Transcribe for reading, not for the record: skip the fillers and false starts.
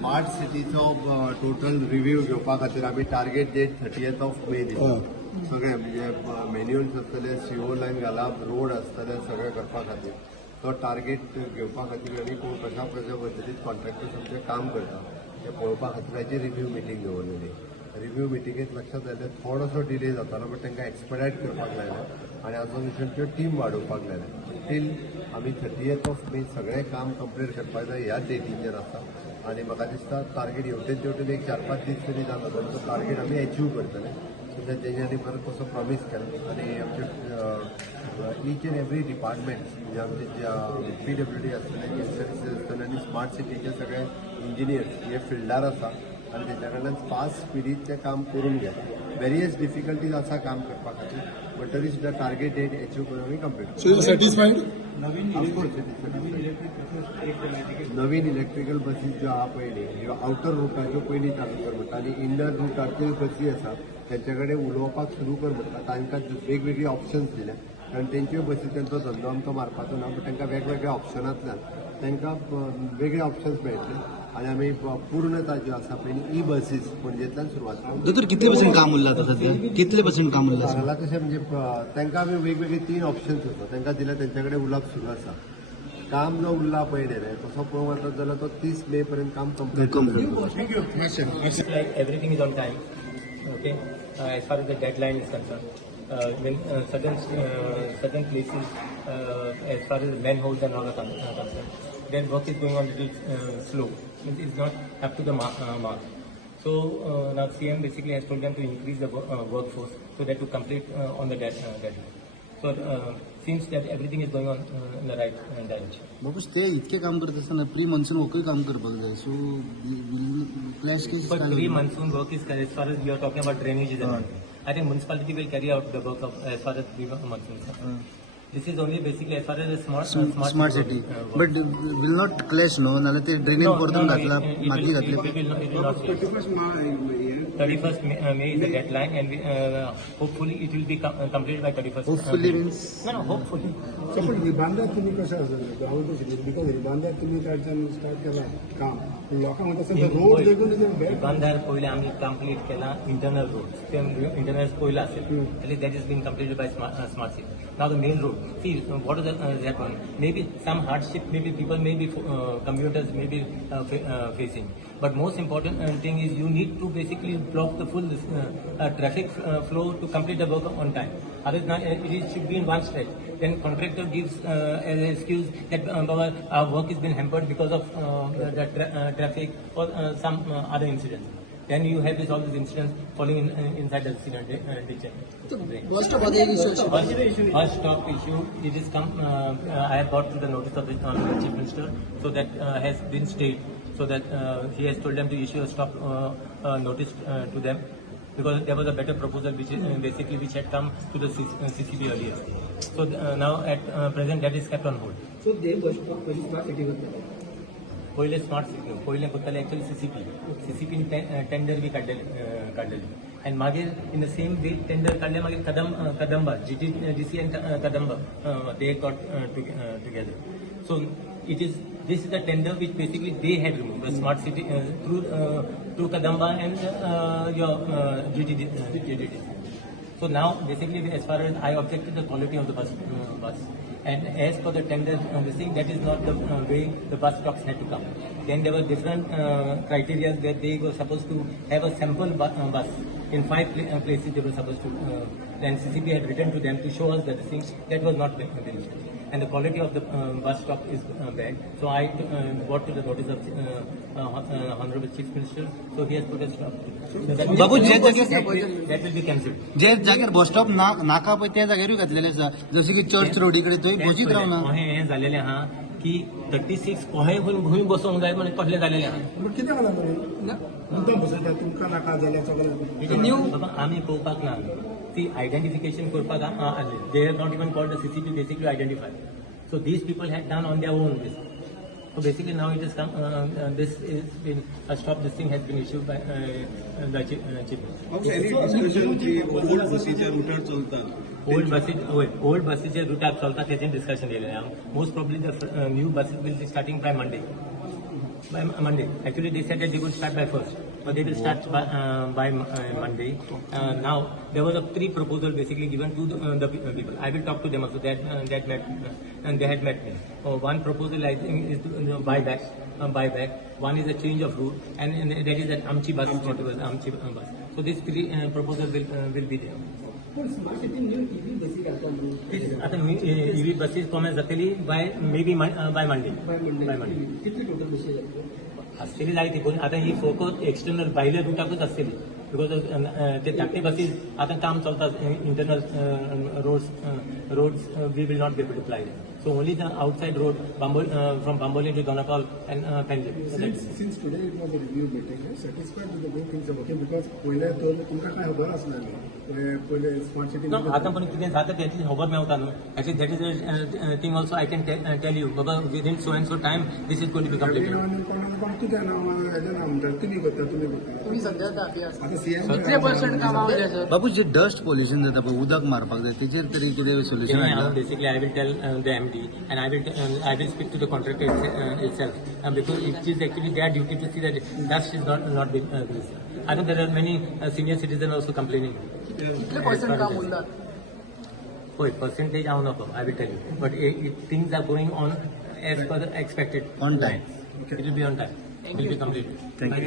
Smart सिटीचो total review घेवपा खातीर आमी target date 30th of May दिला. सगळे म्हणजे मॅन्युअल्स आसतले, CO लायन घालप, रोड आसतले, सगळे करपा खातीर तो टार्गेट घेवपा खातीर आनी कोण कशा पद्दतीन कॉन्ट्रॅक्टर्स आमचे काम करता ते पळोवपा खातीर रिव्ह्यू मिटींग दवरलेली. रिव्ह्यू मिटिंगेंत लक्षात आयलें थोडोसो डिले जातालो बट तांकां एक्सपेडायट करपाक लायलें आनी आजून टीम वाडोवपाक लायलें. टील आमी 30th ऑफ मे सगळें काम कंप्लीट करपाक जाय ह्या डेटीचेर आसा आनी म्हाका दिसता टार्गेट हेवटेन एक 4-5 दीस तरी जाता तो टार्गेट आमी अचीव करतले. सो तेंच्यांनी परत तसो प्रॉमीस केला आनी आमचे ईच एंड एवरी डिपार्टमेंट म्हणजे आमचे PWD आसतले, सर्विसीस आसतले आनी स्मार्ट सिटीचे सगळे इंजिनियर्स हे फिल्डार आसा आनी तेच्या कारणान फास्ट स्पिडीत ते काम करून घेता. वेरियस डिफिकल्टीज आसा काम करपा खातीर बट तरी सुद्दां टार्गेट डेट अचीव करून आमी कंप्लीट. सो सॅटिस्फाईड? नवीन इलेक्ट्रिकल बसीस ज्यो आहा पळय न्ही ह्यो आउटर रुटाच्यो पयलीं चालू कर म्हणटा आनी इनर रुटाच्यो बसी आसा तेंचे कडेन उलोवपाक सुरू कर म्हणटा. तांकां वेगवेगळी ऑप्शन्स दिल्या कारण तेंच्यो बसी तेंचो धंदो आमकां मारपाचो ना बट तांकां वेगवेगळ्या ऑप्शनांतल्यान तांकां वेगळे ऑप्शन्स मेळटले आनी आमी पूर्णता ज्यो आसा पयलीं ई बसीस पणजेंतल्यान सुरवात केली. दोतोर कितले पर्सेंट काम उरला आता सध्या? कितले पर्सेंट काम उरला? सांगला तशें म्हणजे तांकां आमी वेगवेगळे 3 ऑप्शन्स आसा तांकां दिल्या तेंचे कडेन उलोवप सुरू आसा. काम जो उरला पळय न्ही तसो पळोवंक वचत जाल्यार तो 30 मे पर्यंत काम कंप्लीट करता. Like everything is on time. Okay, as far as the deadline is concerned, when certain places, as far as manholes and all are concerned, then work is going on a little slow. It's not up to the mark. So now CM basically has told them to increase the workforce so that to complete on the deadline. So seems that everything is going on in the right direction. बाबूस ते इतके काम करत असताना pre monsoon वर्कही काम करपाक जाय. So clash case But pre-monsoon work is, as far as you are talking about drainage is concerned, I think municipality will carry out the work of as far as pre-monsoon is concerned. This is only basically as far as a smart city. But will not clash, no? नाले ते drainage परतून घातला, माती घातली. It will not clash. 31st May is the deadline, and hopefully it will be completed by 31st. Hopefully means No, hopefully. So पण रिबांधात तुम्ही कसं असेल आउट सिटी बिकॉज रिबांधात तुम्ही त्याच्यानं स्टार्ट केला काम लोकांना तसं रोड देखून रिबांधार पहिले आम्ही कंप्लीट केला इंटरनल रोड ते इंटरनल पयला असेल that is been completed by smart city. Now the main road see what is that one may be some hardship may be people may be commuters may be facing but most important thing is you need to basically block the full traffic flow to complete the work on time. Otherwise it should be in one stretch. Then contractor gives as an excuse that our work has been hampered because of the traffic or some other incidents. Then you have all these incidents falling inside the ditch. first of all First stop issue, it is come. I have got to the notice of the Chief Minister, so that has been stayed. So that he has told them to issue a stop notice to them because there was a better proposal which is basically which had come to the CCB earlier. So now at present that is kept on hold. So they was smart city करतात. पहिले smart city पहिले करताले actually CCP tender B काढलेली आणि मागीर in the same way tender काढले मागीर Kadamba GTDC and Kadamba they got together. So this is the tender which basically they had removed the smart city through Kadamba and your GTDC. So now basically as far as I objected the quality of the bus. And as for the tender, the thing that is not the way the bus stops had to come. Then there were different criteria where they were supposed to have a sample bus in 5 places they were supposed to. Then CCP had written to them to show us that the things that was not been and the quality of the bus stop is bad. So I got to the notice of Honorable Chief Minister. So he has put a stop. So Babu J that will be cancelled. जे जाग्यार bus stop नाका पळय त्या जाग्यारूय घातलेले आसा जशें की church रोडी कडेन थंय बसीत रावना. हे झालेले आहा की 36 कोहे खंय बसोंक जाय म्हण कसले झालेले आहा. पण किती वेळा मुद्दाम बसयता तुमकां नाका जाल्यार सगळें न्यू बाबा आमी पळोवपाक ना ती आयडेंटिफिकेशन करपाक आसले they have not even called the CCP basically identify. So these people had done on their own. So basically now it has come, this is been a stop, this thing has been issued by the chief. Any discussion की old बसीच्या रुटार चलता? Old बसीच्या रुटार चलता त्याचे discussion केलेले. Most probably the new buses will be starting by Monday. By Monday. Actually, they said that they would start by first, but they will start by Monday. Now there was a pre-proposal basically given to the people. I will talk to them also. That met and they had met me. One proposal I think is to buyback. One is a change of route, and that is an Amchi bus. Amchi bus. So these three proposals will be there. पण smart city new EV basic आता आता EV buses promised जातली by maybe by Monday. By Monday By Monday. कितली total buses आहेत आसतली जायती पूण आता ही फोकस एक्सटर्नल भायल्या रुटाकूच आसतली बिकॉज ते धाकटे बसीस आता काम चलता internal roads we will not be able to fly so only the outside road from Bambolim to Dona Paula and Panjim Since today it was a review meeting, satisfied with the way things are working because पहिले तर तुमकां काय खबर आसनाली पहिले smart city No, आता पण कितें जाता त्याची खबर मेवता न्हू actually that is thing also I can tell you बाबा within so and so time this is going to be completed कोणाला तुझ्या नावान हेजें नाव म्हणटात तुम्ही करता तुम्ही सध्या तापी आसा आता सीएम कितले पर्सेंट कामावले सर बाबू जे डस्ट पोल्युशन जाता पळय उदक मारपाक जाय तेचेर तरी कितें सोल्युशन हाडला Basically, I will tell the MD and I will speak to the contractor itself because it is actually their duty to see that dust is not being released. I think there are many senior citizens also complaining. कितले percent काम Urla Wait, percentage I don't know. I will tell you. But things are going on as per the expected On time. It will be on time. It will be completed. Thank you.